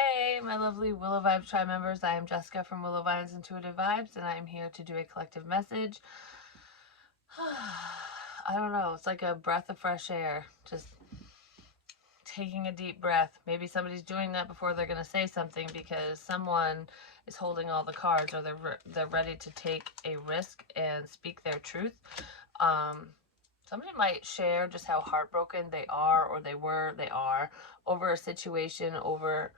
Hey, my lovely Willow Vibes Tribe members. I am Jessica from Willow Vines Intuitive Vibes, and I am here to do a collective message. I don't know. It's like a breath of fresh air. Just taking a deep breath. Maybe somebody's doing that before they're going to say something because someone is holding all the cards, or they're ready to take a risk and speak their truth. Somebody might share just how heartbroken they are, or they are over a situation, over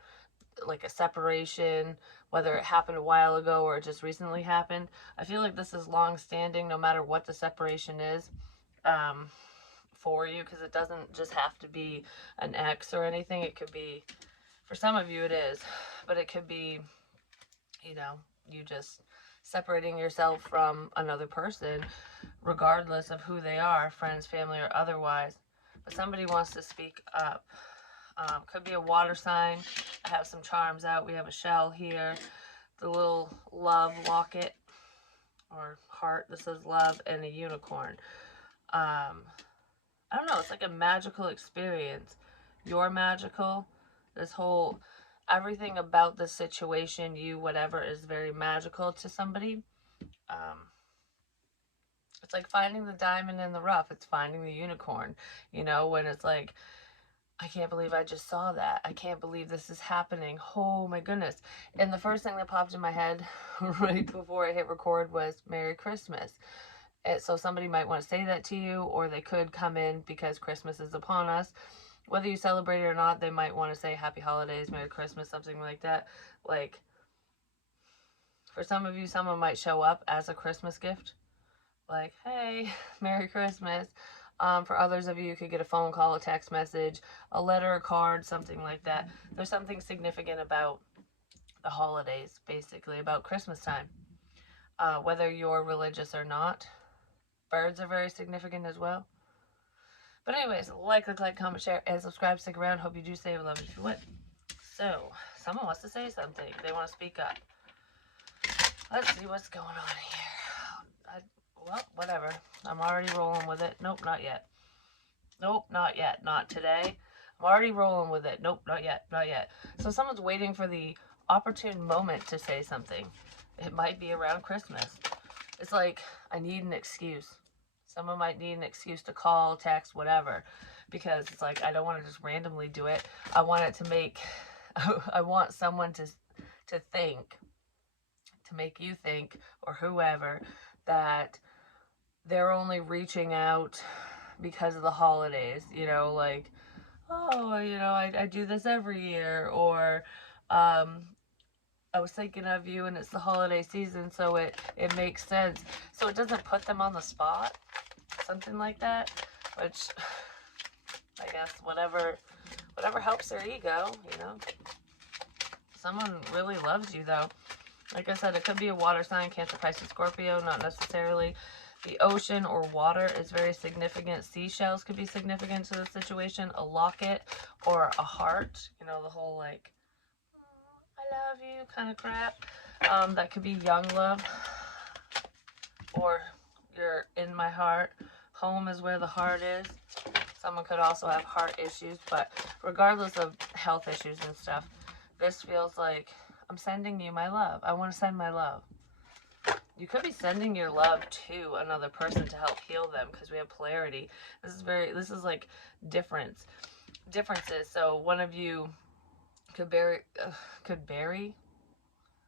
like a separation, whether it happened a while ago or it just recently happened. I feel like this is long standing no matter what the separation is, um, for you, because it doesn't just have to be an ex or anything. It could be, for some of you it is, but it could be, you know, you just separating yourself from another person, regardless of who they are, friends, family, or otherwise. But somebody wants to speak up. Could be a water sign. I have some charms out. We have a shell here, the little love locket or heart that says love, and a unicorn. I don't know. It's like a magical experience. You're magical. This whole, everything about the situation, you, whatever, is very magical to somebody. Um, it's like finding the diamond in the rough. It's finding the unicorn. When it's like, I can't believe I just saw that. I can't believe this is happening. Oh my goodness. And the first thing that popped in my head right before I hit record was Merry Christmas. And so somebody might want to say that to you, or they could come in because Christmas is upon us. Whether you celebrate it or not, they might want to say Happy Holidays, Merry Christmas, something like that. Like, for some of you, someone might show up as a Christmas gift. Like, hey, Merry Christmas. For others of you, you could get a phone call, a text message, a letter, a card, something like that. There's something significant about the holidays, basically, about Christmas time. Whether you're religious or not, birds are very significant as well. But anyways, like, comment, share, and subscribe. Stick around. Hope you do save a love if you would. So, someone wants to say something. They want to speak up. Let's see what's going on here. Well, whatever. I'm already rolling with it. Nope, not yet. Nope, not yet. Not today. I'm already rolling with it. Nope, not yet. Not yet. So someone's waiting for the opportune moment to say something. It might be around Christmas. It's like, I need an excuse. Someone might need an excuse to call, text, whatever. Because it's like, I don't want to just randomly do it. I want it to make, I want someone to think, to make you think, or whoever, that they're only reaching out because of the holidays, like, oh, I do this every year, or I was thinking of you and it's the holiday season, so it makes sense. So it doesn't put them on the spot, something like that, which I guess whatever helps their ego, Someone really loves you, though. Like I said, it could be a water sign, Cancer, Pisces, Scorpio, not necessarily. The ocean or water is very significant. Seashells could be significant to the situation. A locket or a heart, the whole like, I love you kind of crap. That could be young love, or you're in my heart. Home is where the heart is. Someone could also have heart issues, but regardless of health issues and stuff, this feels like I'm sending you my love. I want to send my love. You could be sending your love to another person to help heal them, because we have polarity. This is like differences. So one of you could bury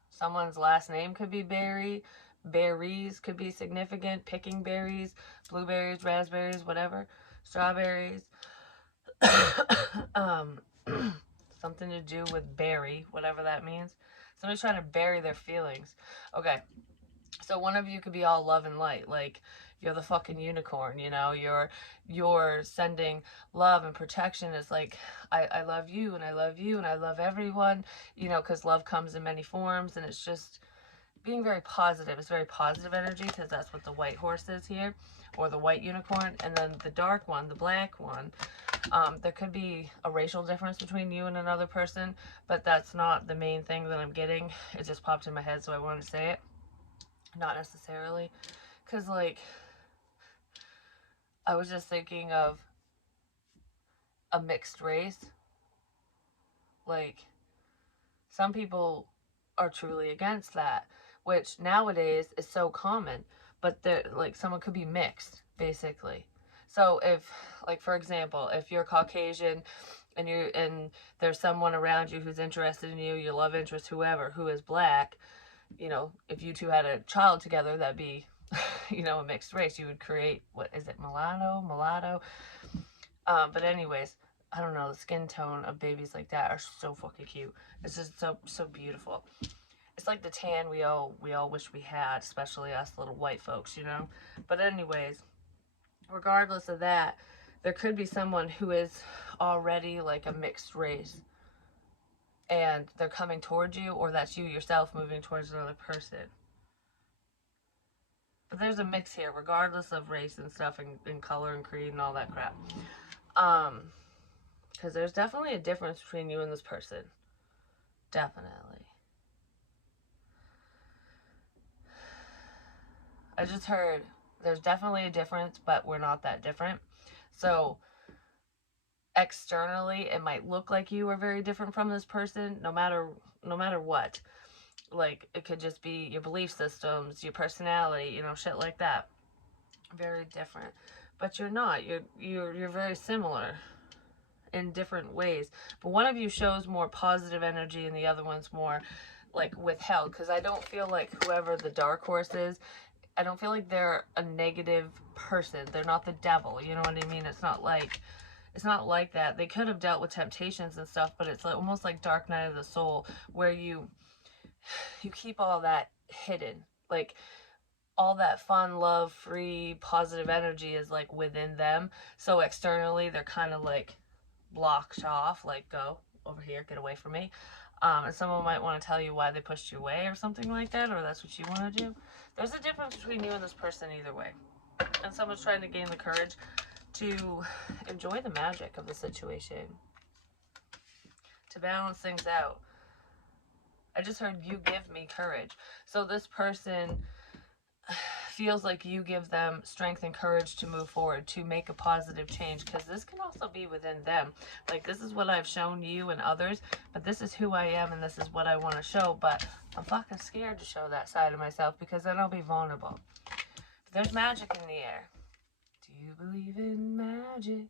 someone's last name, could be Berry. Berries could be significant. Picking berries, blueberries, raspberries, whatever. Strawberries. Something to do with bury, whatever that means. Somebody's trying to bury their feelings. Okay. So one of you could be all love and light, like you're the fucking unicorn, you're sending love and protection. It's like, I love you, and I love you, and I love everyone, because love comes in many forms, and it's just being very positive. It's very positive energy, because that's what the white horse is here, or the white unicorn. And then the dark one, the black one, there could be a racial difference between you and another person, but that's not the main thing that I'm getting. It just popped in my head, so I wanted to say it. Not necessarily, because like, I was just thinking of a mixed race, like Some people are truly against that, which nowadays is so common. But they're like, someone could be mixed, basically. So if, like, for example, if you're Caucasian and there's someone around you who's interested in you, your love interest, whoever, who is black, you know, if you two had a child together, that'd be, you know, a mixed race. You would create, what is it, mulatto? But anyways, I don't know, the skin tone of babies like that are so fucking cute. It's just so beautiful. It's like the tan we all wish we had, especially us little white folks, you know. But anyways, regardless of that, there could be someone who is already like a mixed race and they're coming towards you, or that's you yourself moving towards another person. But there's a mix here, regardless of race and stuff, and color and creed and all that crap. Because there's definitely a difference between you and this person. Definitely. I just heard there's definitely a difference, but we're not that different. So externally, it might look like you are very different from this person, no matter what. Like, it could just be your belief systems, your personality, you know, shit like that. Very different. But you're not. You're very similar in different ways. But one of you shows more positive energy and the other one's more like withheld, because I don't feel like whoever the dark horse is, I don't feel like they're a negative person. They're not the devil, you know what I mean? It's not like that. They could have dealt with temptations and stuff, but it's like, almost like Dark Night of the Soul, where you keep all that hidden. Like, all that fun, love, free, positive energy is like within them. So externally, they're kind of like blocked off, like, go over here, get away from me. And someone might want to tell you why they pushed you away or something like that, or that's what you want to do. There's a difference between you and this person either way. And someone's trying to gain the courage to enjoy the magic of the situation, to balance things out. I just heard you give me courage. So this person feels like you give them strength and courage to move forward, to make a positive change, because this can also be within them. Like, this is what I've shown you and others, but this is who I am and this is what I want to show, but I'm fucking scared to show that side of myself because then I'll be vulnerable. But there's magic in the air. Do you believe in magic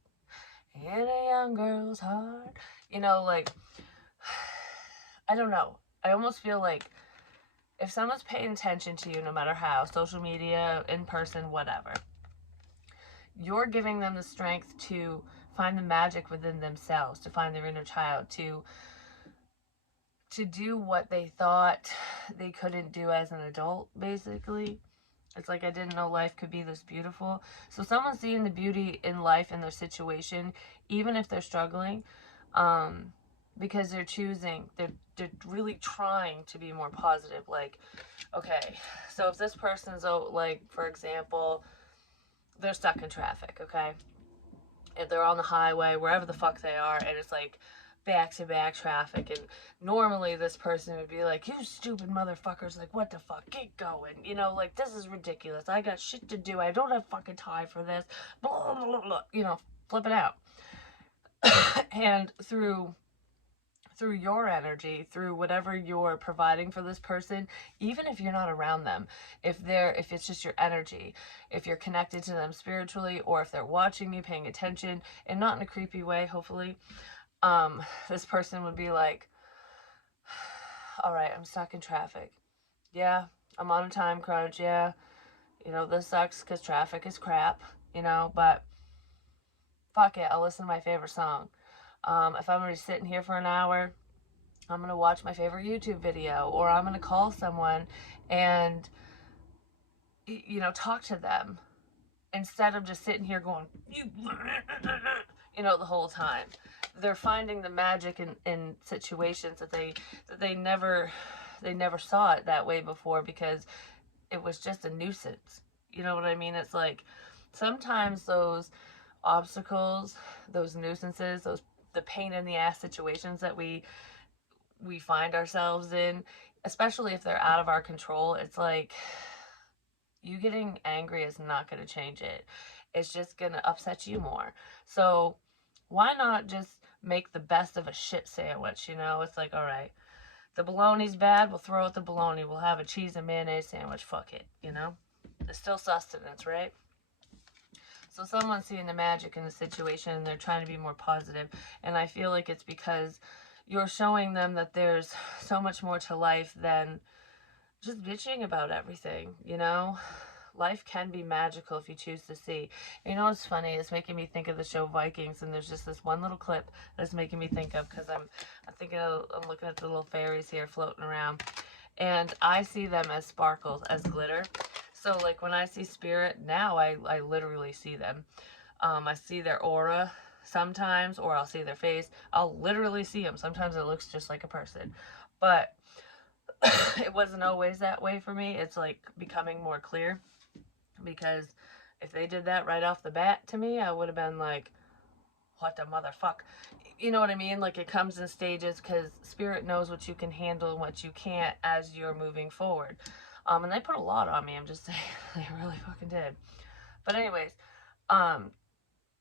in a young girl's heart? You know, like, I don't know. I almost feel like if someone's paying attention to you, no matter how, social media, in person, whatever, you're giving them the strength to find the magic within themselves, to find their inner child, to do what they thought they couldn't do as an adult, basically. It's like, I didn't know life could be this beautiful. So someone's seeing the beauty in life, in their situation, even if they're struggling, because they're choosing, they're really trying to be more positive. Like, okay, so if this person's, like, for example, they're stuck in traffic, okay? If they're on the highway, wherever the fuck they are, and it's like back-to-back traffic, and normally this person would be like, you stupid motherfuckers, like, what the fuck, get going, you know, like, this is ridiculous, I got shit to do, I don't have fucking time for this, blah, blah, blah, blah, you know, flip it out. And through your energy, through whatever you're providing for this person, even if you're not around them, if it's just your energy, if you're connected to them spiritually, or if they're watching you, paying attention, and not in a creepy way, hopefully, this person would be like, all right, I'm stuck in traffic. Yeah, I'm on a time crunch. Yeah, you know, this sucks because traffic is crap, you know, but fuck it, I'll listen to my favorite song. If I'm already sitting here for an hour, I'm going to watch my favorite YouTube video, or I'm going to call someone and, you know, talk to them instead of just sitting here going, you know, the whole time. They're finding the magic in situations that they never saw it that way before, because it was just a nuisance. You know what I mean? It's like, sometimes those obstacles, those nuisances, the pain in the ass situations that we find ourselves in, especially if they're out of our control, it's like, you getting angry is not going to change it. It's just going to upset you more. So why not just make the best of a shit sandwich, you know? It's like, all right, The bologna's bad, we'll throw out the bologna. We'll have a cheese and mayonnaise sandwich. Fuck it, you know? It's still sustenance, right? So someone's seeing the magic in the situation and they're trying to be more positive. And I feel like it's because you're showing them that there's so much more to life than just bitching about everything, you know? Life can be magical if you choose to see. You know what's funny? It's making me think of the show Vikings, and there's just this one little clip that's making me think of, because I'm looking at the little fairies here floating around, and I see them as sparkles, as glitter. So like when I see spirit now, I literally see them. I see their aura sometimes, or I'll see their face. I'll literally see them. Sometimes it looks just like a person, but it wasn't always that way for me. It's like becoming more clear, because if they did that right off the bat to me, I would have been like, what the motherfuck? You know what I mean? Like, it comes in stages, because spirit knows what you can handle and what you can't as you're moving forward. And they put a lot on me, I'm just saying. They really fucking did. But anyways,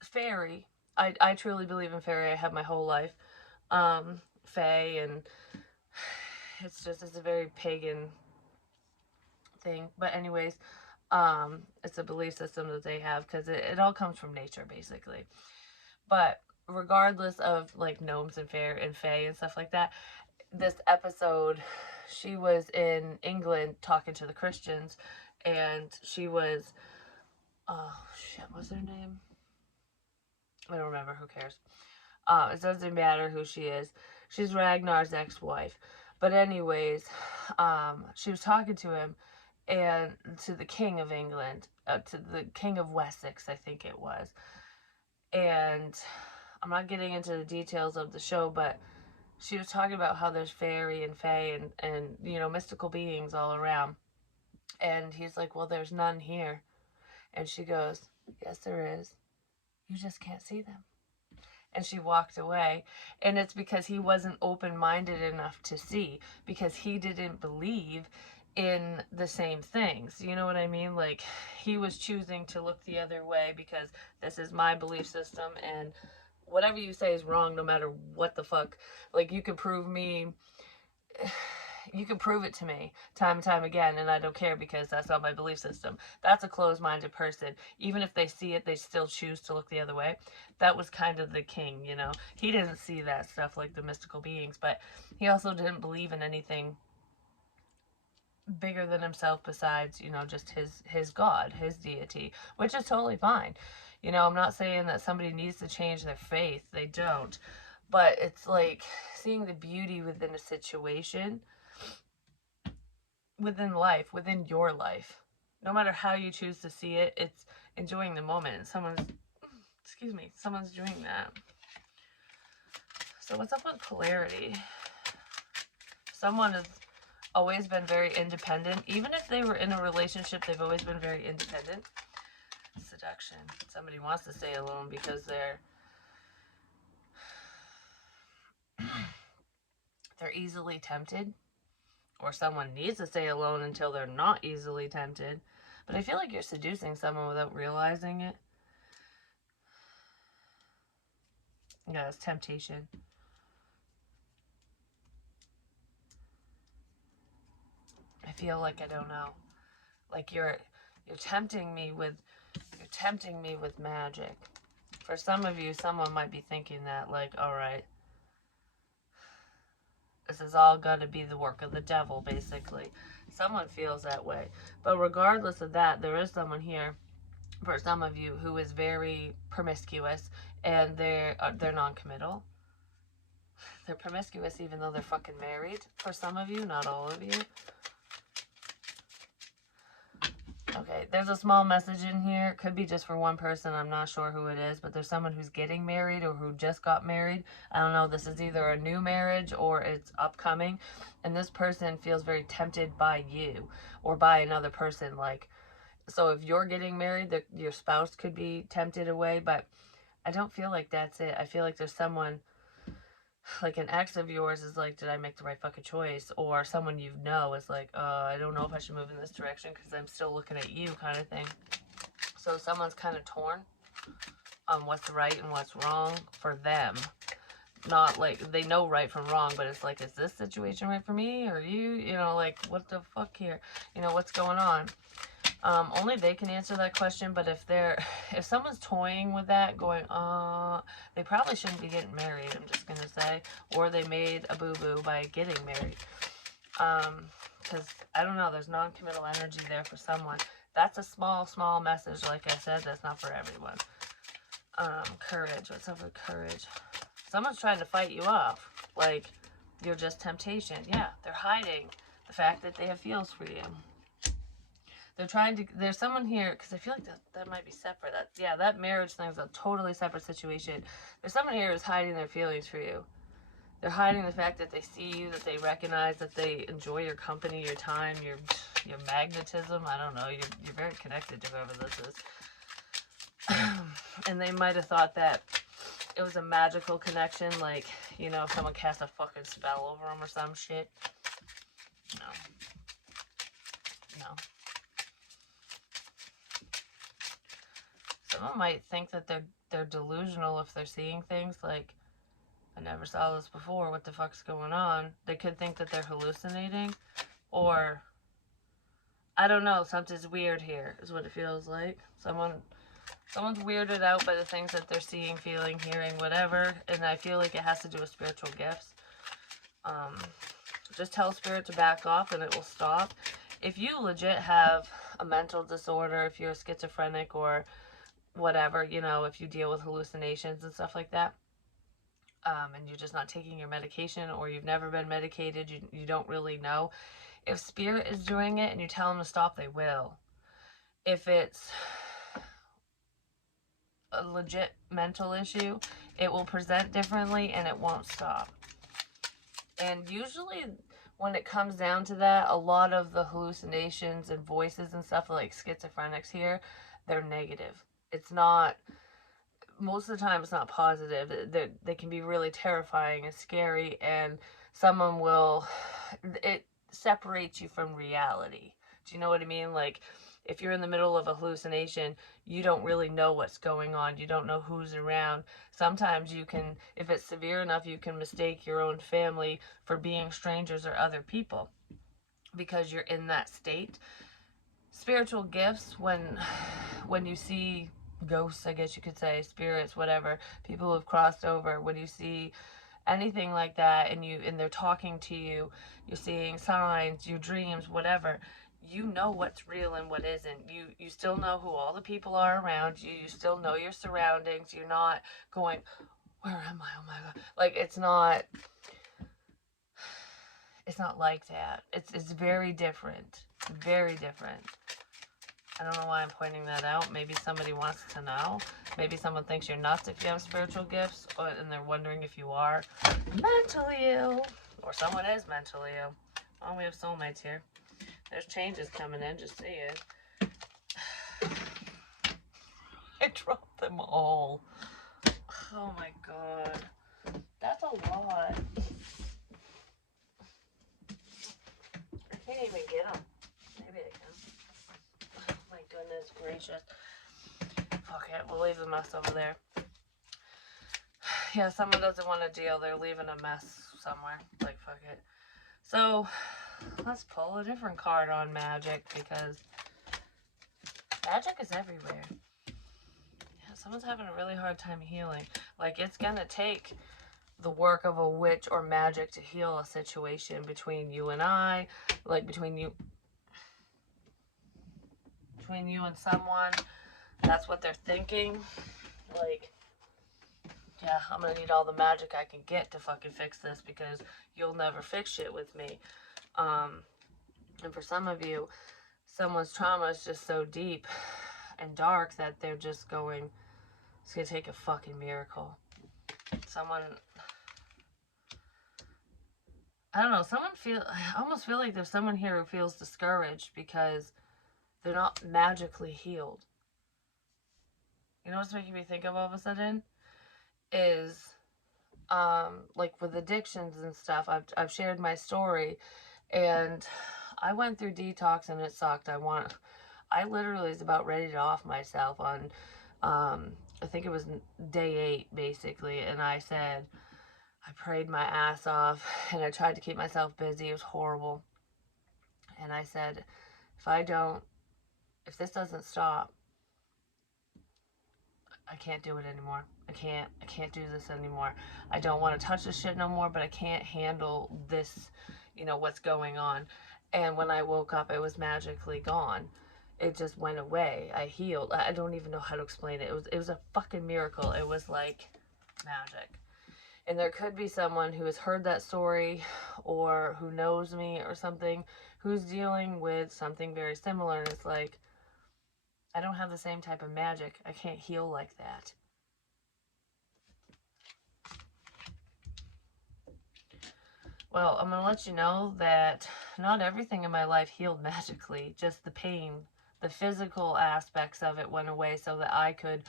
fairy, I truly believe in fairy. I have my whole life. Fae, and it's a very pagan thing. But anyways, it's a belief system that they have, because it all comes from nature, basically. But regardless of like gnomes and fae and stuff like that, this episode, she was in England talking to the Christians, and she was, oh shit, what's her name? I don't remember. Who cares? It doesn't matter who she is. She's Ragnar's ex-wife. But anyways, she was talking to him, and to the King of England, to the King of Wessex, I think it was. And I'm not getting into the details of the show, but she was talking about how there's fairy and fae and you know, mystical beings all around. And he's like, well, there's none here. And she goes, yes, there is. You just can't see them. And she walked away. And it's because he wasn't open-minded enough to see, because he didn't believe in the same things. You know what I mean? Like, he was choosing to look the other way because this is my belief system, and whatever you say is wrong, no matter what the fuck. Like, you can prove it to me time and time again, and I don't care, because that's not my belief system. That's a closed-minded person. Even if they see it, they still choose to look the other way. That was kind of the king, you know. He didn't see that stuff, like the mystical beings, but he also didn't believe in anything bigger than himself besides, you know, just his God, his deity, which is totally fine. You know, I'm not saying that somebody needs to change their faith. They don't. But it's like seeing the beauty within a situation, within life, within your life. No matter how you choose to see it, it's enjoying the moment. Someone's doing that. So what's up with polarity? Someone has always been very independent. Even if they were in a relationship, they've always been very independent. Seduction. Somebody wants to stay alone because they're easily tempted, or someone needs to stay alone until they're not easily tempted. But I feel like you're seducing someone without realizing it. Yeah, it's temptation. I feel like, I don't know, like you're tempting me with magic. For some of you, someone might be thinking that, like, all right, this is all going to be the work of the devil, basically. Someone feels that way. But regardless of that, there is someone here, for some of you, who is very promiscuous, and they're non-committal. They're promiscuous even though they're fucking married. For some of you, not all of you. Okay, there's a small message in here. It could be just for one person. I'm not sure who it is, but there's someone who's getting married or who just got married. I don't know. This is either a new marriage or it's upcoming. And this person feels very tempted by you or by another person. Like, so if you're getting married, your spouse could be tempted away, but I don't feel like that's it. I feel like there's someone, like an ex of yours is like, did I make the right fucking choice? Or someone you know is like, I don't know if I should move in this direction because I'm still looking at you, kind of thing. So someone's kind of torn on what's right and what's wrong for them. not like they know right from wrong, but it's like, is this situation right for me or you? You know, like, what the fuck here? You know, what's going on? Only they can answer that question, but if someone's toying with that, going, they probably shouldn't be getting married, I'm just gonna say, or they made a boo-boo by getting married. Because, I don't know, there's non-committal energy there for someone. That's a small, small message, like I said, that's not for everyone. Courage, what's up with courage? Someone's trying to fight you off, like, you're just temptation. Yeah, they're hiding the fact that they have feels for you. They're trying to, there's someone here, because I feel like that might be separate. That marriage thing is a totally separate situation. There's someone here who's hiding their feelings for you. They're hiding the fact that they see you, that they recognize, that they enjoy your company, your time, your magnetism. I don't know. You're very connected to whoever this is. And they might have thought that it was a magical connection, like, you know, if someone cast a fucking spell over them or some shit. No. Someone might think that they're delusional if they're seeing things like, I never saw this before, what the fuck's going on? They could think that they're hallucinating, or, I don't know, something's weird here, is what it feels like. Someone's weirded out by the things that they're seeing, feeling, hearing, whatever, and I feel like it has to do with spiritual gifts. Just tell spirit to back off and it will stop. If you legit have a mental disorder, if you're schizophrenic or whatever, you know, if you deal with hallucinations and stuff like that, and you're just not taking your medication, or you've never been medicated, you don't really know. If spirit is doing it and you tell them to stop, they will. If it's a legit mental issue, it will present differently and it won't stop. And usually when it comes down to that, a lot of the hallucinations and voices and stuff, like schizophrenics here, they're negative. It's not, most of the time it's not positive. They can be really terrifying and scary, and someone will, it separates you from reality. Do you know what I mean? Like, if you're in the middle of a hallucination, you don't really know what's going on. You don't know who's around. Sometimes you can, if it's severe enough, you can mistake your own family for being strangers or other people because you're in that state. Spiritual gifts, when you see ghosts, I guess you could say, spirits, whatever, people who have crossed over, when you see anything like that and they're talking to you, you're seeing signs, your dreams, whatever, you know what's real and what isn't. You still know who all the people are around you. You still know your surroundings. You're not going, where am I? Oh my God. Like, it's not like that. It's very different. Very different. I don't know why I'm pointing that out. Maybe somebody wants to know. Maybe someone thinks you're nuts if you have spiritual gifts, and they're wondering if you are mentally ill, or someone is mentally ill. Oh, we have soulmates here. There's changes coming in, just saying. I dropped them all. Oh my God. That's a lot. I can't even get them. Maybe I can. Oh my goodness gracious. Fuck it, we'll leave the mess over there. Yeah, someone doesn't want to deal. They're leaving a mess somewhere. Like, fuck it. So, let's pull a different card on magic, because magic is everywhere. Yeah, someone's having a really hard time healing. Like, it's gonna take the work of a witch or magic to heal a situation between you and I, like between you and someone. That's what they're thinking. Like, yeah, I'm gonna need all the magic I can get to fucking fix this, because you'll never fix shit with me. And for some of you, someone's trauma is just so deep and dark that they're just going, it's gonna take a fucking miracle. Someone, I don't know, I almost feel like there's someone here who feels discouraged because they're not magically healed. You know what's making me think of all of a sudden? Is, like with addictions and stuff, I've shared my story, and I went through detox and it sucked. I literally was about ready to off myself on, I think it was day 8 basically, and I said, I prayed my ass off, and I tried to keep myself busy. It was horrible. And I said, if this doesn't stop, I can't do it anymore. I can't do this anymore. I don't want to touch this shit no more, but I can't handle this, what's going on. And when I woke up, it was magically gone. It just went away. I healed. I don't even know how to explain it. It was a fucking miracle. It was like magic. And there could be someone who has heard that story or who knows me or something who's dealing with something very similar, and it's like, I don't have the same type of magic. I can't heal like that. Well, I'm going to let you know that not everything in my life healed magically. Just the pain, the physical aspects of it went away so that I could,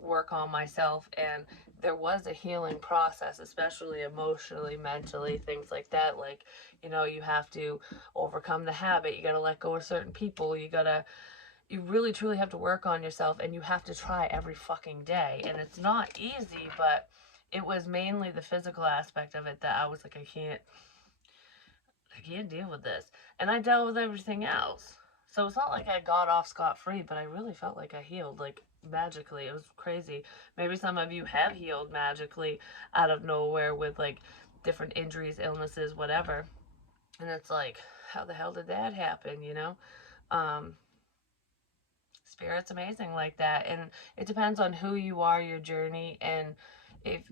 work on myself. And there was a healing process, especially emotionally, mentally, things like that. Like, you have to overcome the habit. You got to let go of certain people. You really truly have to work on yourself, and you have to try every fucking day. And it's not easy, but it was mainly the physical aspect of it that I was like, I can't deal with this. And I dealt with everything else. So it's not like I got off scot-free, but I really felt like I healed, like, magically. It was crazy. Maybe some of you have healed magically out of nowhere with, like, different injuries, illnesses, whatever. And it's like, how the hell did that happen, Spirit's amazing like that, and it depends on who you are, your journey, and if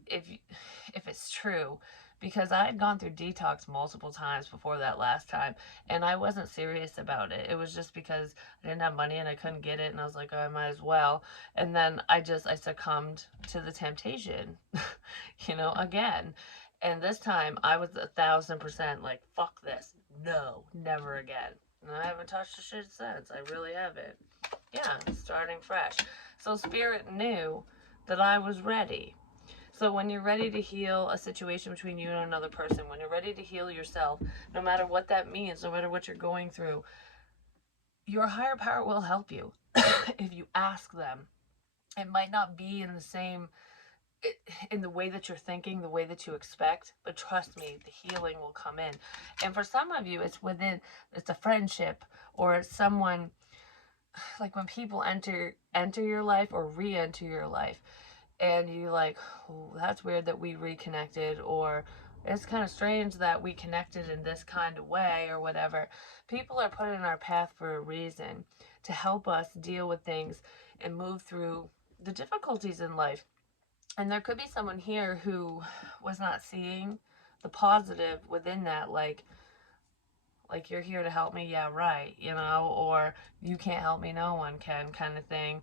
it's true, because I had gone through detox multiple times before that last time, and I wasn't serious about it. It was just because I didn't have money and I couldn't get it, and I was like, oh, I might as well. And then I succumbed to the temptation, again. And this time I was 1,000% like, fuck this, no, never again. And I haven't touched the shit since. I really haven't. Yeah, starting fresh. So Spirit knew that I was ready. So when you're ready to heal a situation between you and another person, when you're ready to heal yourself, no matter what that means, no matter what you're going through, your higher power will help you if you ask them. It might not be in the way that you're thinking, the way that you expect, but trust me, the healing will come in. And for some of you, it's a friendship, or it's someone, like when people enter your life or re-enter your life, and you like, oh, that's weird that we reconnected, or it's kind of strange that we connected in this kind of way, or whatever. People are put in our path for a reason, to help us deal with things and move through the difficulties in life. And there could be someone here who was not seeing the positive within that, like you're here to help me, yeah, right, or you can't help me, no one can, kind of thing.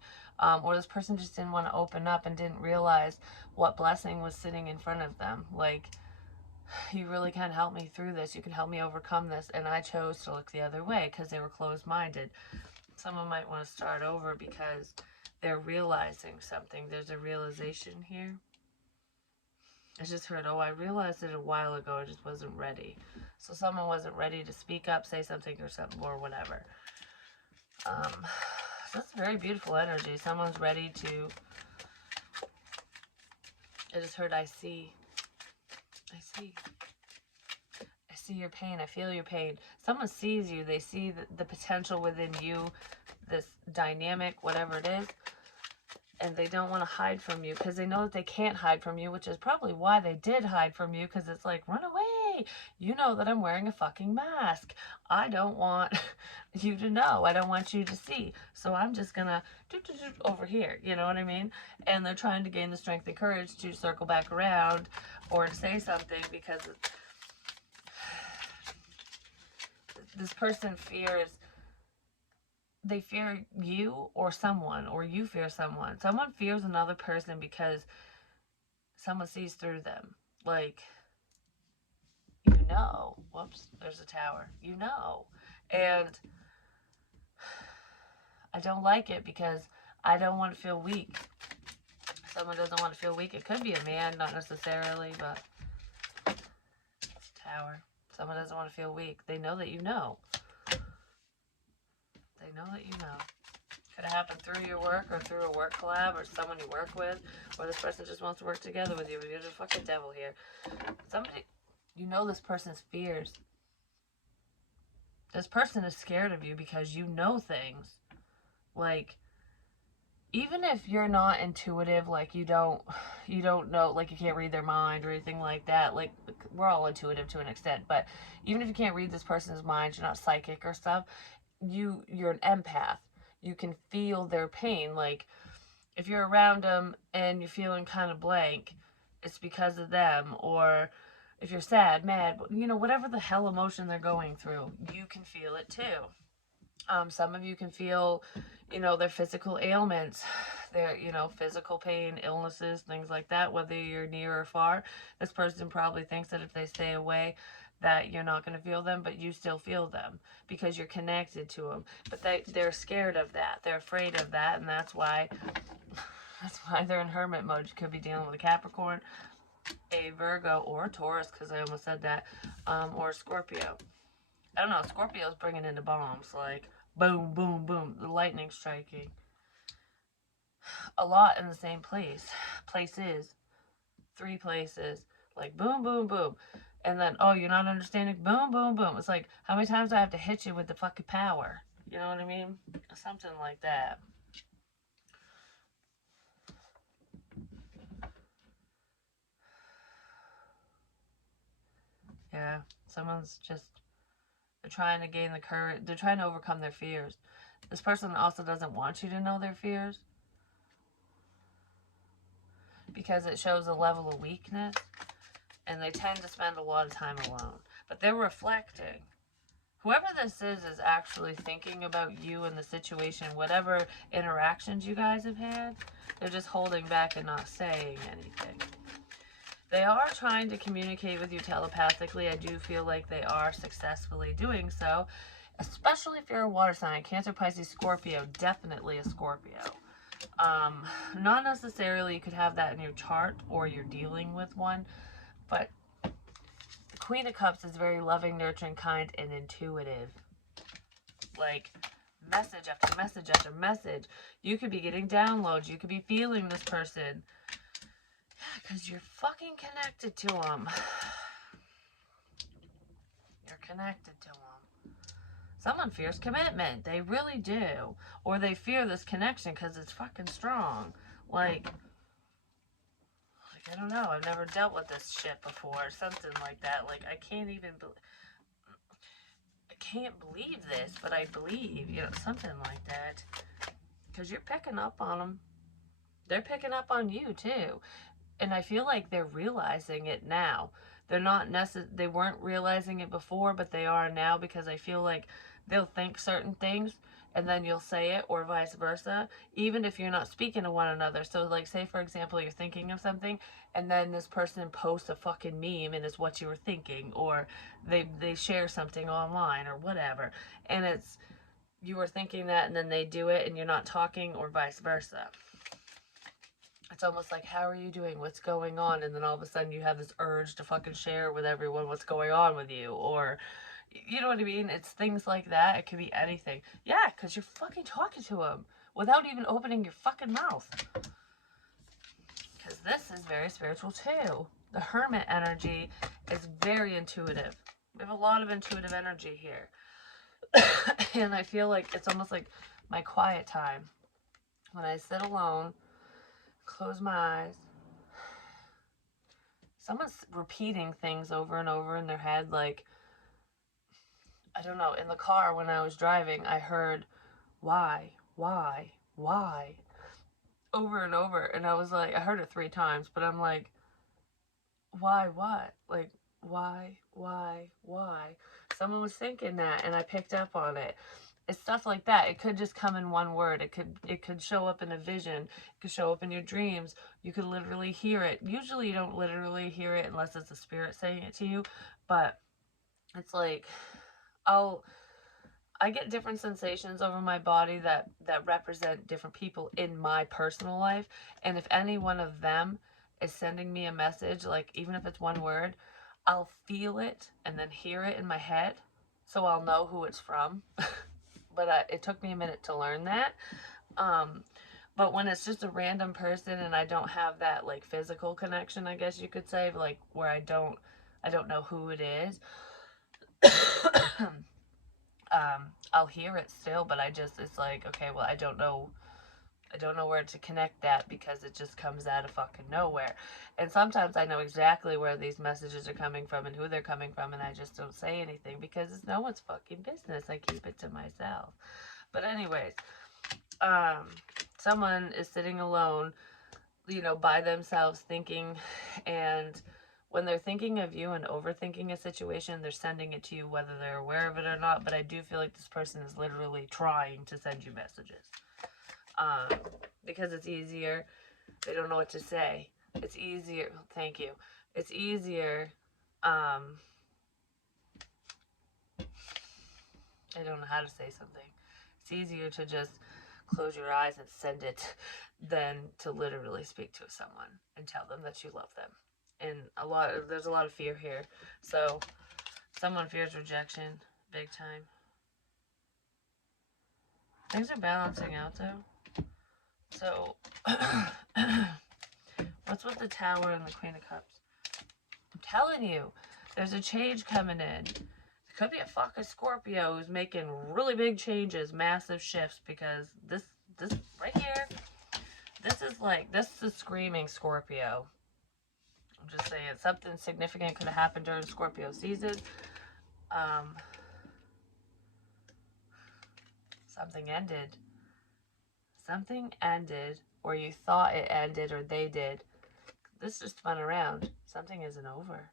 Or this person just didn't want to open up and didn't realize what blessing was sitting in front of them. Like, you really can help me through this. You can help me overcome this. And I chose to look the other way because they were closed-minded. Someone might want to start over because they're realizing something. There's a realization here. I just heard, oh, I realized it a while ago, I just wasn't ready. So someone wasn't ready to speak up, say something or something, or whatever. So that's a very beautiful energy. Someone's ready to... I just heard, I see your pain. I feel your pain. Someone sees you. They see the potential within you, this dynamic, whatever it is. And they don't want to hide from you because they know that they can't hide from you, which is probably why they did hide from you, because it's like, run away. You know that I'm wearing a fucking mask. I don't want you to know. I don't want you to see. So I'm just going to over here. You know what I mean? And they're trying to gain the strength and courage to circle back around or to say something, because this person fears... They fear you or someone, or you fear someone. Someone fears another person because someone sees through them. Like, whoops, there's a tower. And I don't like it because I don't want to feel weak. Someone doesn't want to feel weak. It could be a man, not necessarily, but tower. Someone doesn't want to feel weak. They know that you know. They know that you know. Could have happened through your work or through a work collab or someone you work with, or this person just wants to work together with you. You're the fucking devil here. Somebody, you know this person's fears. This person is scared of you because you know things. Like, even if you're not intuitive, like you don't know, like you can't read their mind or anything like that. Like, we're all intuitive to an extent, but even if you can't read this person's mind, you're not psychic or stuff, you're an empath. You can feel their pain. Like, if you're around them and you're feeling kind of blank, it's because of them. Or if you're sad, mad, whatever the hell emotion they're going through, you can feel it too. Some of you can feel, their physical ailments, their, physical pain, illnesses, things like that, whether you're near or far. This person probably thinks that if they stay away, that you're not going to feel them, but you still feel them because you're connected to them. But they're scared of that. They're afraid of that, and that's why they're in hermit mode. You could be dealing with a Capricorn, a Virgo, or a Taurus, because I almost said that, or a Scorpio. I don't know, Scorpio's bringing in the bombs, like, boom, boom, boom, the lightning striking. A lot in the same places, 3 places, like, boom, boom, boom. And then, oh, you're not understanding, boom, boom, boom. It's like, how many times do I have to hit you with the fucking power? You know what I mean? Something like that. Yeah, someone's just, they're trying to gain the courage. They're trying to overcome their fears. This person also doesn't want you to know their fears because it shows a level of weakness, and they tend to spend a lot of time alone. But they're reflecting. Whoever this is actually thinking about you and the situation, whatever interactions you guys have had. They're just holding back and not saying anything. They are trying to communicate with you telepathically. I do feel like they are successfully doing so, especially if you're a water sign. Cancer, Pisces, Scorpio, definitely a Scorpio. Not necessarily you could have that in your chart or you're dealing with one, but the Queen of Cups is very loving, nurturing, kind, and intuitive. Like, message after message after message. You could be getting downloads. You could be feeling this person. Yeah, because you're fucking connected to them. You're connected to them. Someone fears commitment. They really do. Or they fear this connection because it's fucking strong. Like, I don't know. I've never dealt with this shit before. Something like that. Like, I can't believe this, but I believe, something like that. Because you're picking up on them. They're picking up on you, too. And I feel like they're realizing it now. They weren't realizing it before, but they are now, because I feel like they'll think certain things and then you'll say it, or vice versa, even if you're not speaking to one another. So, like, say for example, you're thinking of something and then this person posts a fucking meme and it's what you were thinking, or they share something online or whatever, and it's, you were thinking that and then they do it and you're not talking, or vice versa. It's almost like, how are you doing? What's going on? And then all of a sudden you have this urge to fucking share with everyone what's going on with you. Or, you know what I mean? It's things like that. It could be anything. Yeah, because you're fucking talking to them without even opening your fucking mouth. Because this is very spiritual too. The hermit energy is very intuitive. We have a lot of intuitive energy here. And I feel like it's almost like my quiet time. When I sit alone, close my eyes, someone's repeating things over and over in their head. Like, I don't know, in the car when I was driving, I heard, why, over and over. And I was like, I heard it 3 times, but I'm like, why, what? Like, why? Someone was thinking that, and I picked up on it. It's stuff like that. It could just come in one word. It could show up in a vision. It could show up in your dreams. You could literally hear it. Usually you don't literally hear it unless it's a spirit saying it to you. But it's like, I get different sensations over my body that represent different people in my personal life. And if any one of them is sending me a message, like even if it's one word, I'll feel it and then hear it in my head. So I'll know who it's from. But it took me a minute to learn that. But when it's just a random person and I don't have that like physical connection, I guess you could say, like where I don't know who it is. I'll hear it still, but it's like, okay, well, I don't know where to connect that because it just comes out of fucking nowhere. And sometimes I know exactly where these messages are coming from and who they're coming from, and I just don't say anything because it's no one's fucking business. I keep it to myself. But anyways, um, someone is sitting alone, by themselves thinking, and when they're thinking of you and overthinking a situation, they're sending it to you whether they're aware of it or not. But I do feel like this person is literally trying to send you messages. Um, because it's easier. They don't know what to say. It's easier. Thank you. It's easier. I don't know how to say something. It's easier to just close your eyes and send it than to literally speak to someone and tell them that you love them. And there's a lot of fear here. So someone fears rejection big time. Things are balancing out though. So what's with the Tower and the Queen of Cups? I'm telling you, there's a change coming in. It could be a fucking Scorpio who's making really big changes, massive shifts, because this right here, this is screaming Scorpio. I'm just saying something significant could have happened during Scorpio season. Something ended. Something ended, or you thought it ended, or they did. This just spun around. Something isn't over.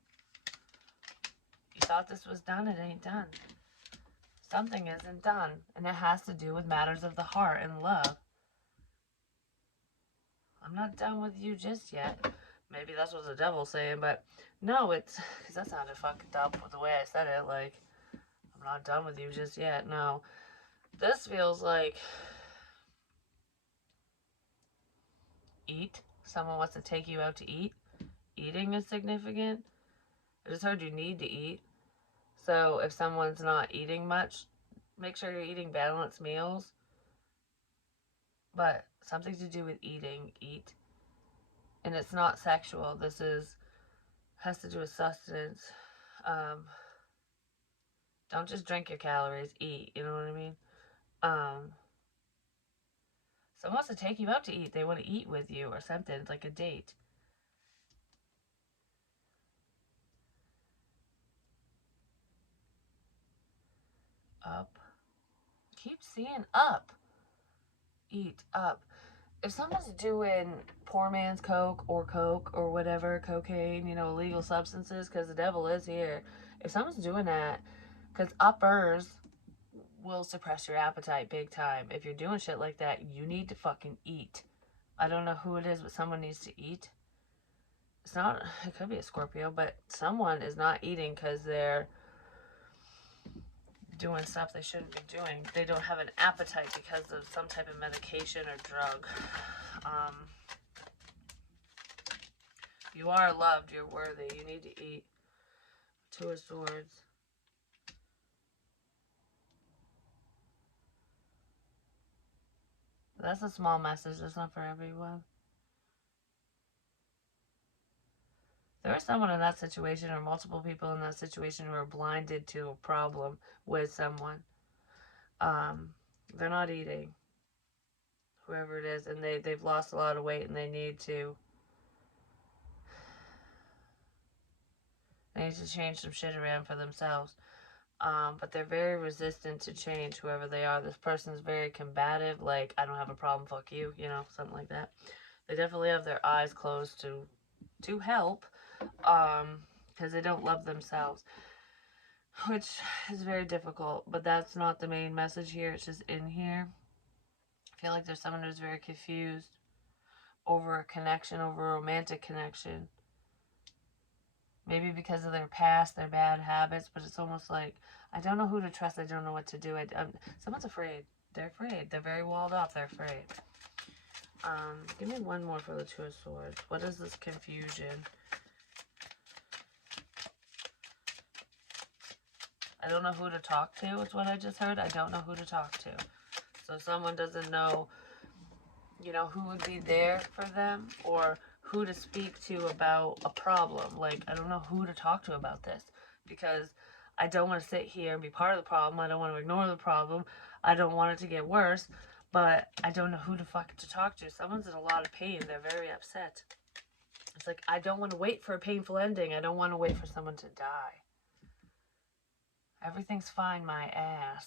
You thought this was done, it ain't done. Something isn't done, and it has to do with matters of the heart and love. I'm not done with you just yet. Maybe that's what the devil's saying, but no, it's because that sounded fucking dumb with the way I said it. Like, I'm not done with you just yet. No, this feels like eat. Someone wants to take you out to eat. Eating is significant. I just heard you need to eat. So if someone's not eating much, make sure you're eating balanced meals. But something to do with eating, eat. And it's not sexual. Has to do with sustenance. Don't just drink your calories, eat, you know what I mean? Someone wants to take you out to eat. They want to eat with you or something. It's like a date. Up. Keep seeing up. Eat up. If someone's doing poor man's coke or whatever, cocaine, illegal substances, because the devil is here. If someone's doing that, because uppers will suppress your appetite big time. If you're doing shit like that, you need to fucking eat. I don't know who it is, but someone needs to eat. It could be a Scorpio, but someone is not eating because they're doing stuff they shouldn't be doing. They don't have an appetite because of some type of medication or drug. You are loved. You're worthy. You need to eat. Two of Swords. That's a small message. That's not for everyone. There is someone in that situation or multiple people in that situation who are blinded to a problem with someone. They're not eating. Whoever it is, and they've lost a lot of weight and they need to change some shit around for themselves. But they're very resistant to change, whoever they are. This person's very combative, like, I don't have a problem, fuck you, something like that. They definitely have their eyes closed to help, because they don't love themselves, which is very difficult, but that's not the main message here. It's just in here. I feel like there's someone who's very confused over a connection, over a romantic connection. Maybe because of their past, their bad habits, but it's almost like, I don't know who to trust, I don't know what to do. Someone's afraid. They're afraid. They're very walled off. They're afraid. Give me one more for the Two of Swords. What is this confusion? I don't know who to talk to, is what I just heard. I don't know who to talk to. So someone doesn't know you know, who would be there for them, or who to speak to about a problem. Like, I don't know who to talk to about this, because I don't want to sit here and be part of the problem. I don't want to ignore the problem. I don't want it to get worse, but I don't know who the fuck to talk to. Someone's in a lot of pain. They're very upset. It's like, I don't want to wait for a painful ending. I don't want to wait for someone to die. Everything's fine, my ass.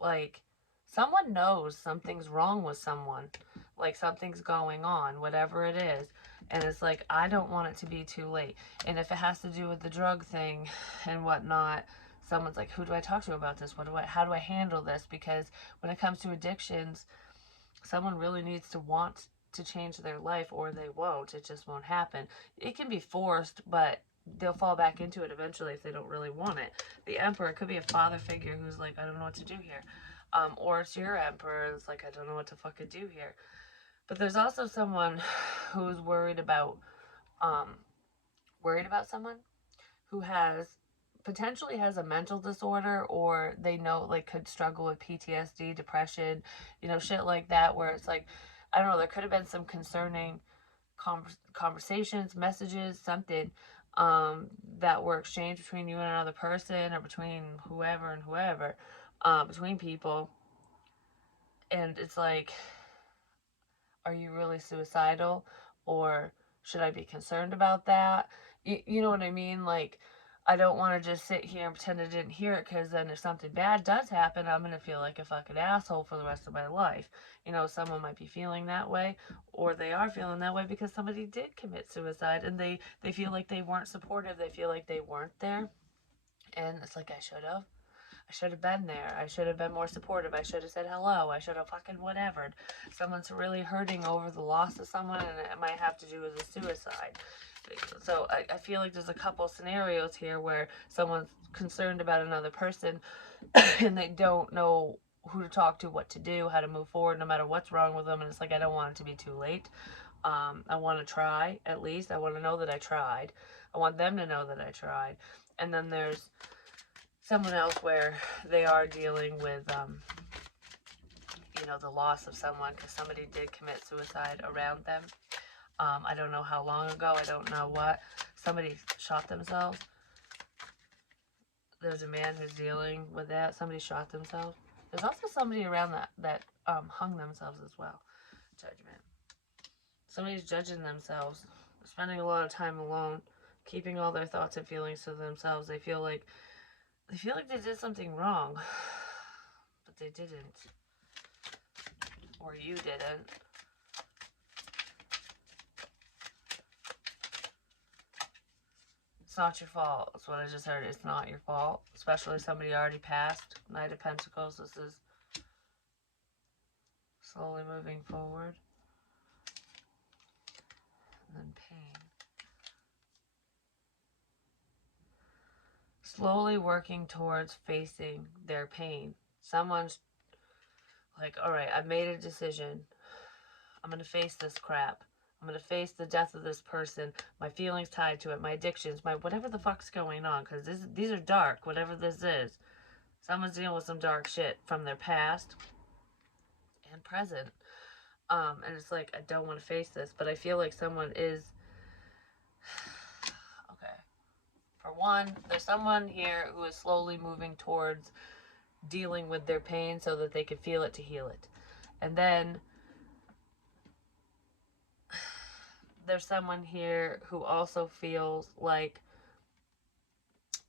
Like, someone knows something's wrong with someone. Like, something's going on, whatever it is. And it's like, I don't want it to be too late. And if it has to do with the drug thing and whatnot, someone's like, who do I talk to about this? How do I handle this? Because when it comes to addictions, someone really needs to want to change their life, or they won't. It just won't happen. It can be forced, but they'll fall back into it eventually if they don't really want it. The emperor could be a father figure who's like, I don't know what to do here. Or it's your emperor. It's like, I don't know what to fucking do here. But there's also someone who's um, worried about someone who potentially has a mental disorder, or they know, like, could struggle with PTSD, depression, you know, shit like that, where it's like, I don't know, there could have been some concerning conversations, messages, something that were exchanged between you and another person, or between whoever and whoever, between people. And it's like, are you really suicidal, or should I be concerned about that? You know what I mean? Like, I don't want to just sit here and pretend I didn't hear it, because then if something bad does happen, I'm going to feel like a fucking asshole for the rest of my life. You know, someone might be feeling that way, or they are feeling that way because somebody did commit suicide, and they feel like they weren't supportive. They feel like they weren't there. And it's like, I should have. I should have been there. I should have been more supportive. I should have said hello. I should have fucking whatever. Someone's really hurting over the loss of someone, and it might have to do with a suicide. So I feel like there's a couple scenarios here where someone's concerned about another person and they don't know who to talk to, what to do, how to move forward, no matter what's wrong with them. And it's like, I don't want it to be too late. I want to try, at least. I want to know that I tried. I want them to know that I tried. And then there's someone else where they are dealing with, you know, the loss of someone, because somebody did commit suicide around them. I don't know how long ago. I don't know what. Somebody shot themselves. There's a man who's dealing with that. Somebody shot themselves. There's also somebody around that hung themselves as well. Judgment. Somebody's judging themselves, spending a lot of time alone, keeping all their thoughts and feelings to themselves. They feel like they did something wrong, but they didn't. Or you didn't. It's not your fault. That's what I just heard. It's not your fault. Especially somebody already passed. Knight of Pentacles. This is slowly moving forward. And then pain. Slowly working towards facing their pain. Someone's like, alright, I've made a decision. I'm going to face this crap. I'm going to face the death of this person, my feelings tied to it, my addictions, my whatever the fuck's going on, because these are dark, whatever this is. Someone's dealing with some dark shit from their past and present. And it's like, I don't want to face this, but I feel like someone is... Okay. For one, there's someone here who is slowly moving towards dealing with their pain so that they can feel it to heal it. And then there's someone here who also feels like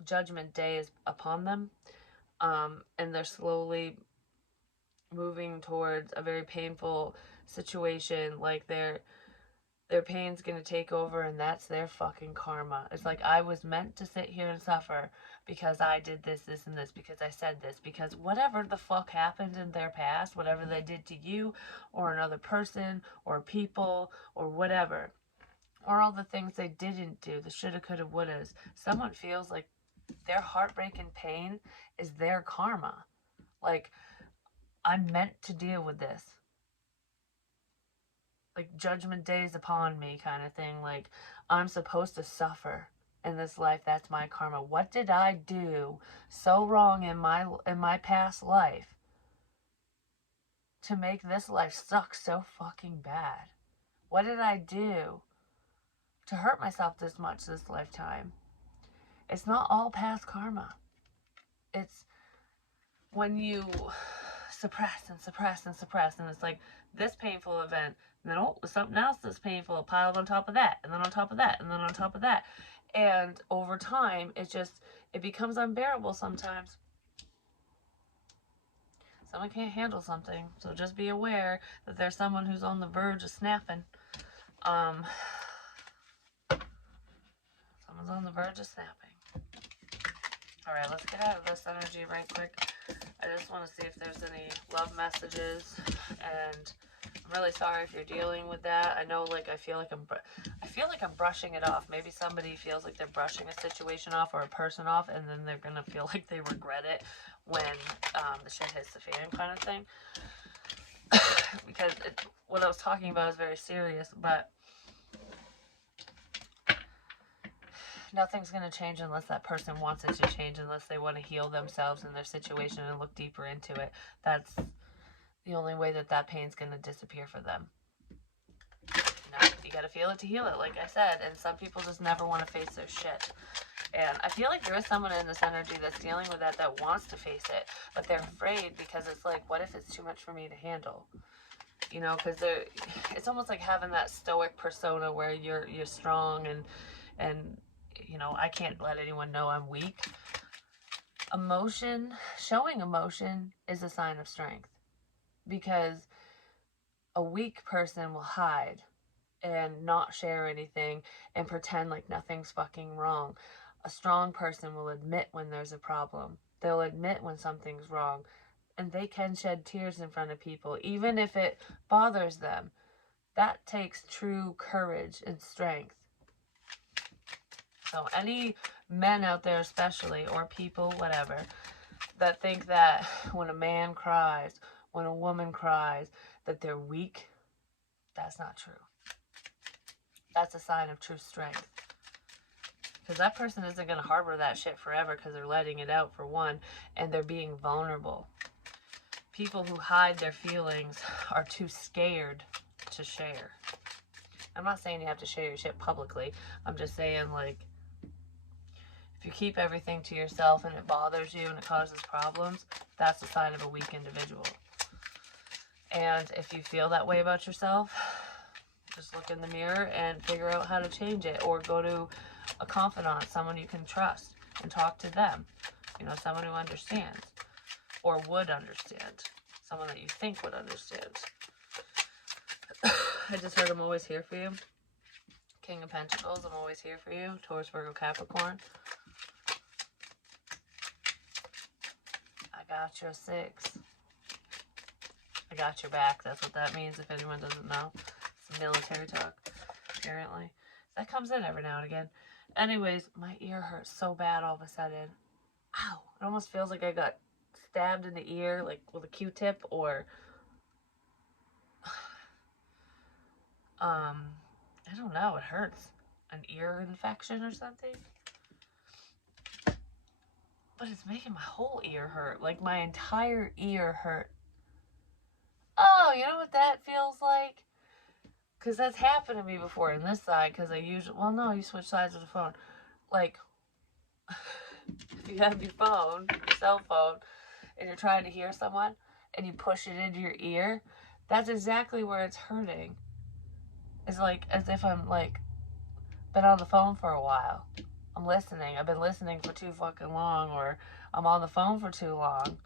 Judgment Day is upon them, and they're slowly moving towards a very painful situation. Like their pain's gonna take over, and that's their fucking karma. It's like, I was meant to sit here and suffer because I did this, this, and this, because I said this, because whatever the fuck happened in their past, whatever they did to you, or another person, or people, or whatever, or all the things they didn't do, the shoulda, coulda, wouldas, someone feels like their heartbreak and pain is their karma. Like, I'm meant to deal with this. Like, Judgment Day is upon me kind of thing. Like, I'm supposed to suffer in this life. That's my karma. What did I do so wrong in my past life to make this life suck so fucking bad? What did I do to hurt myself this much this lifetime? It's not all past karma. It's when you suppress and suppress and suppress, and it's like this painful event, and then something else that's painful piled on top of that, and then on top of that, and then on top of that. And over time, it becomes unbearable sometimes. Someone can't handle something, so just be aware that there's someone who's on the verge of snapping. Someone's on the verge of snapping. Alright, let's get out of this energy right quick. I just want to see if there's any love messages, and I'm really sorry if you're dealing with that. I know, like, I feel like I'm brushing it off. Maybe somebody feels like they're brushing a situation off or a person off, and then they're gonna feel like they regret it when the shit hits the fan, kind of thing. Because what I was talking about is very serious, but nothing's going to change unless that person wants it to change, unless they want to heal themselves and their situation and look deeper into it. That's the only way that pain's going to disappear for them. You got to feel it to heal it, like I said, and some people just never want to face their shit. And I feel like there is someone in this energy that's dealing with that wants to face it, but they're afraid because it's like, what if it's too much for me to handle? You know, because it's almost like having that stoic persona where you're strong and you know, I can't let anyone know I'm weak. Showing emotion is a sign of strength, because a weak person will hide and not share anything and pretend like nothing's fucking wrong. A strong person will admit when there's a problem. They'll admit when something's wrong, and they can shed tears in front of people, even if it bothers them. That takes true courage and strength. So any men out there especially, or people, whatever, that think that when a man cries, when a woman cries, that they're weak, that's not true. That's a sign of true strength. Because that person isn't going to harbor that shit forever, because they're letting it out, for one, and they're being vulnerable. People who hide their feelings are too scared to share. I'm not saying you have to share your shit publicly. I'm just saying, like, if you keep everything to yourself and it bothers you and it causes problems, that's a sign of a weak individual. And if you feel that way about yourself, just look in the mirror and figure out how to change it, or go to a confidant, someone you can trust, and talk to them. You know, someone who understands, or would understand, someone that you think would understand. I just heard I'm always here for you. King of Pentacles, I'm always here for you. Taurus, Virgo, Capricorn. I got your 6. I got your back. That's what that means, if anyone doesn't know. It's military talk, apparently. That comes in every now and again. Anyways, my ear hurts so bad all of a sudden. Ow! It almost feels like I got stabbed in the ear, like with a Q-tip, or I don't know, it hurts. An ear infection or something. But it's making my whole ear hurt. Like, my entire ear hurt. Oh, you know what that feels like? Because that's happened to me before in this side, because I usually, well, no, you switch sides of the phone. Like, if you have your phone, your cell phone, and you're trying to hear someone, and you push it into your ear, that's exactly where it's hurting. It's like, as if I'm, like, been on the phone for a while. I'm listening. I've been listening for too fucking long, or I'm on the phone for too long,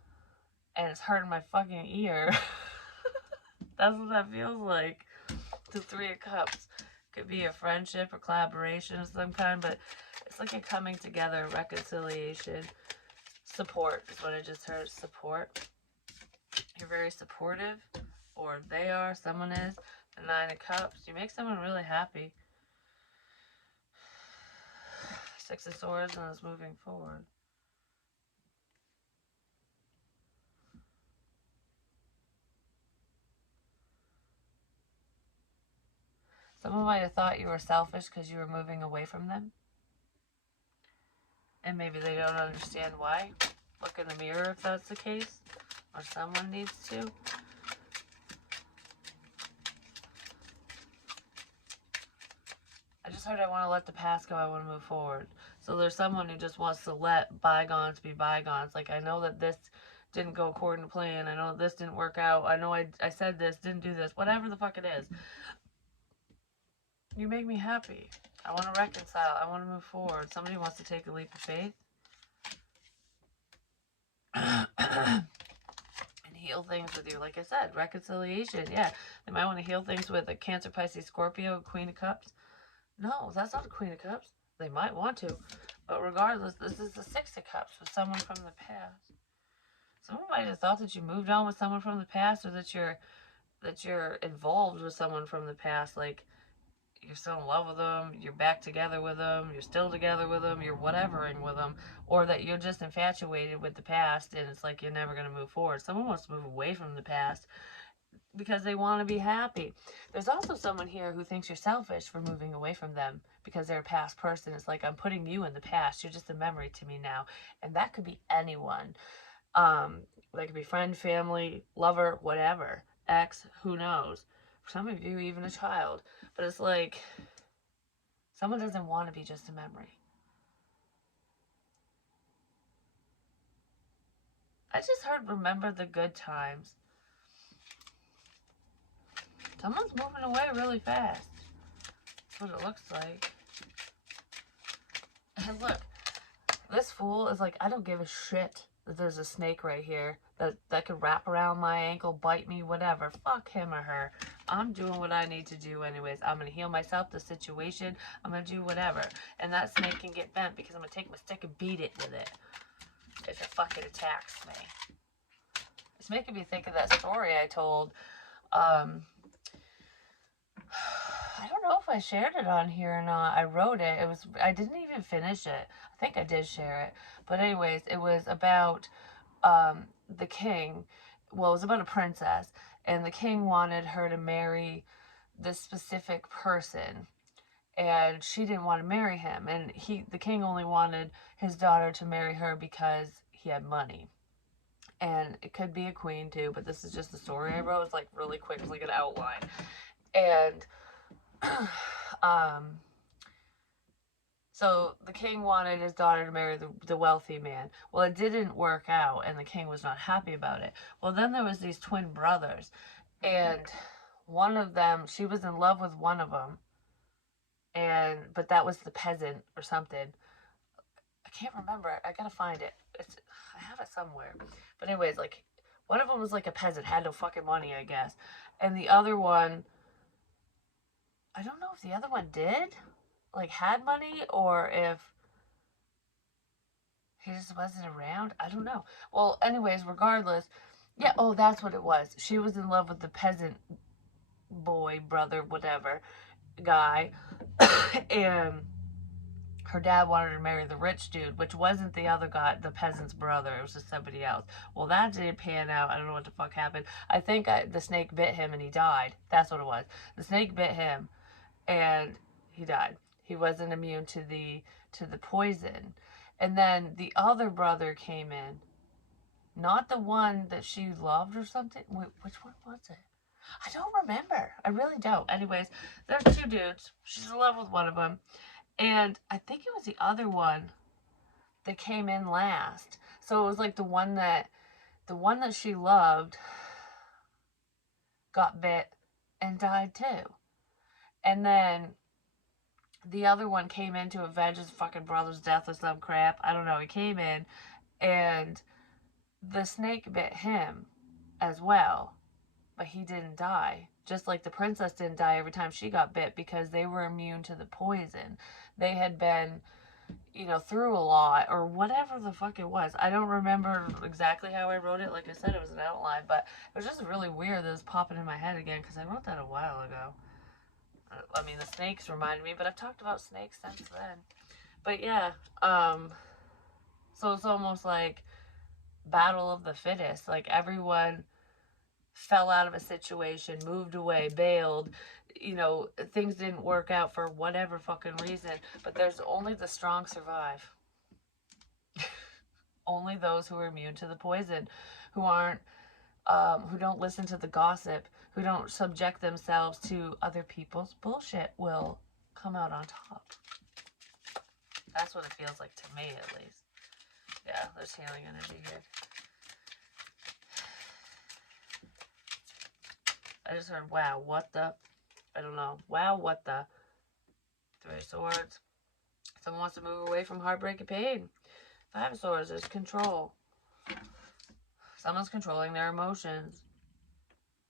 and it's hurting my fucking ear. That's what that feels like. The 3 of Cups. Could be a friendship or collaboration of some kind, but it's like a coming together, reconciliation. Support is what I just heard. Support. You're very supportive, or they are, someone is. The 9 of Cups. You make someone really happy. 6 of Swords, and it's moving forward. Someone might have thought you were selfish because you were moving away from them. And maybe they don't understand why. Look in the mirror if that's the case. Or someone needs to. just heard I want to let the past go. I want to move forward. So there's someone who just wants to let bygones be bygones. Like, I know that this didn't go according to plan. I know this didn't work out. I know I said this, didn't do this. Whatever the fuck it is. You make me happy. I want to reconcile. I want to move forward. Somebody wants to take a leap of faith. And heal things with you. Like I said, reconciliation. Yeah, they might want to heal things with a Cancer, Pisces, Scorpio, Queen of Cups. No, that's not a Queen of Cups. They might want to, but regardless, this is the Six of Cups with someone from the past. Someone might have thought that you moved on with someone from the past, or that you're involved with someone from the past. Like, you're still in love with them, you're back together with them, you're still together with them, you're whatevering with them, or that you're just infatuated with the past and it's like you're never going to move forward. Someone wants to move away from the past because they want to be happy. There's also someone here who thinks you're selfish for moving away from them because they're a past person. It's like, I'm putting you in the past, you're just a memory to me now. And that could be anyone. That could be friend, family, lover, whatever, ex, who knows. For some of you, even a child. But it's like, someone doesn't want to be just a memory. I just heard remember the good times. Someone's moving away really fast. That's what it looks like. And look, this fool is like, I don't give a shit that there's a snake right here that could wrap around my ankle, bite me, whatever. Fuck him or her. I'm doing what I need to do anyways. I'm going to heal myself, the situation. I'm going to do whatever. And that snake can get bent because I'm going to take my stick and beat it with it if it fucking attacks me. It's making me think of that story I told. I don't know if I shared it on here or not. I wrote it. I didn't even finish it. I think I did share it. But anyways, it was about the king. Well, it was about a princess. And the king wanted her to marry this specific person. And she didn't want to marry him. And the king only wanted his daughter to marry her because he had money. And it could be a queen too, but this is just the story I wrote. It's like really quick. It's like an outline. And so the king wanted his daughter to marry the wealthy man. Well, it didn't work out, and the king was not happy about it. Well, then there was these twin brothers, and one of them, she was in love with one of them, but that was the peasant or something. I can't remember it. I gotta find it. I have it somewhere. But anyways, like, one of them was like a peasant, had no fucking money, I guess. And the other one, I don't know if the other one did, like, had money, or if he just wasn't around. I don't know. Well, anyways, regardless, yeah, oh, that's what it was. She was in love with the peasant boy, brother, whatever, guy. And her dad wanted her to marry the rich dude, which wasn't the other guy, the peasant's brother. It was just somebody else. Well, that didn't pan out. I don't know what the fuck happened. I think the snake bit him and he died. That's what it was. The snake bit him and he died. He wasn't immune to the poison. And then the other brother came in. Not the one that she loved or something. Wait, which one was it? I don't remember. I really don't. Anyways, there's two dudes. She's in love with one of them. And I think it was the other one that came in last. So it was like the one that she loved got bit and died too. And then the other one came in to avenge his fucking brother's death or some crap. I don't know. He came in and the snake bit him as well, but he didn't die. Just like the princess didn't die every time she got bit because they were immune to the poison. They had been, through a lot or whatever the fuck it was. I don't remember exactly how I wrote it. Like I said, it was an outline, but it was just really weird that it was popping in my head again because I wrote that a while ago. I mean, the snakes reminded me, but I've talked about snakes since then. But yeah, so it's almost like battle of the fittest. Like, everyone fell out of a situation, moved away, bailed, things didn't work out for whatever fucking reason, but there's only the strong survive. Only those who are immune to the poison, who don't listen to the gossip, who don't subject themselves to other people's bullshit will come out on top. That's what it feels like to me, at least. Yeah, there's healing energy here. I just heard, wow, what the? I don't know. Wow, what the? Three of Swords. Someone wants to move away from heartbreak and pain. Five of Swords is control. Someone's controlling their emotions.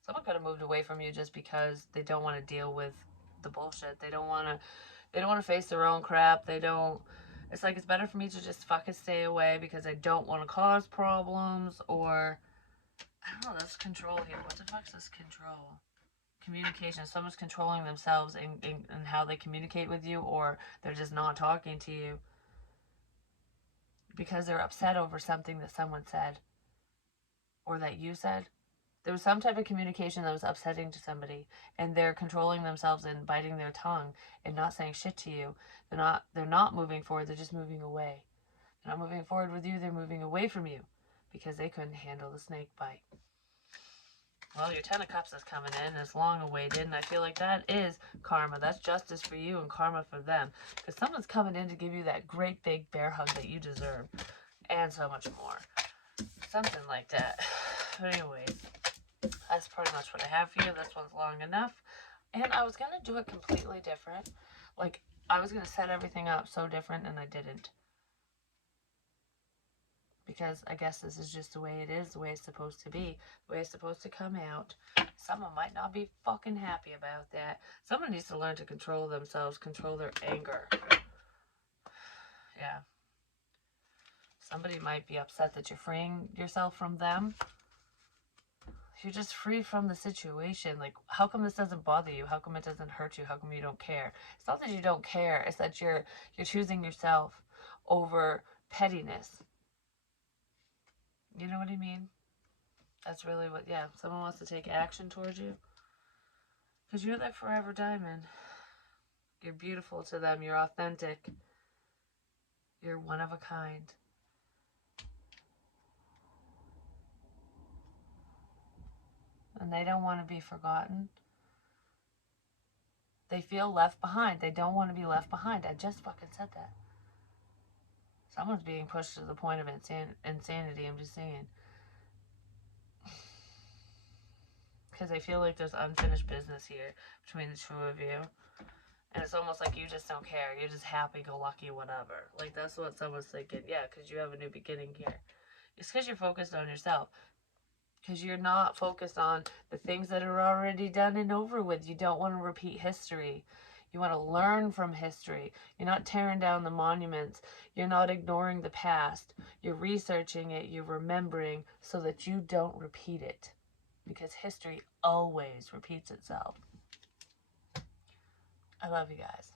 Someone could have moved away from you just because they don't want to deal with the bullshit. They don't want to face their own crap. It's like, it's better for me to just fucking stay away because I don't want to cause problems, or I don't know, that's control here. What the fuck is this control? Communication. Someone's controlling themselves in how they communicate with you, or they're just not talking to you because they're upset over something that someone said or that you said. There was some type of communication that was upsetting to somebody, and they're controlling themselves and biting their tongue and not saying shit to you. They're not moving forward, they're just moving away. They're not moving forward with you, they're moving away from you because they couldn't handle the snake bite. Well, your Ten of Cups is coming in. It's long awaited, and I feel like that is karma. That's justice for you and karma for them. Because someone's coming in to give you that great big bear hug that you deserve. And so much more. Something like that. But anyways, that's pretty much what I have for you. This one's long enough. And I was going to do it completely different. Like, I was going to set everything up so different, and I didn't. Because I guess this is just the way it is, the way it's supposed to be, the way it's supposed to come out. Someone might not be fucking happy about that. Someone needs to learn to control themselves, control their anger. Yeah. Somebody might be upset that you're freeing yourself from them. You're just free from the situation. Like, how come this doesn't bother you? How come it doesn't hurt you? How come you don't care? It's not that you don't care. It's that you're choosing yourself over pettiness. You know what I mean? That's really what, yeah, someone wants to take action towards you. Because you're that forever diamond. You're beautiful to them. You're authentic. You're one of a kind. And they don't want to be forgotten. They feel left behind. They don't want to be left behind. I just fucking said that. Someone's being pushed to the point of insanity, I'm just saying. Because I feel like there's unfinished business here between the two of you. And it's almost like you just don't care. You're just happy-go-lucky, whatever. Like, that's what someone's thinking. Yeah, because you have a new beginning here. It's because you're focused on yourself. Because you're not focused on the things that are already done and over with. You don't want to repeat history. You want to learn from history. You're not tearing down the monuments. You're not ignoring the past. You're researching it. You're remembering so that you don't repeat it. Because history always repeats itself. I love you guys.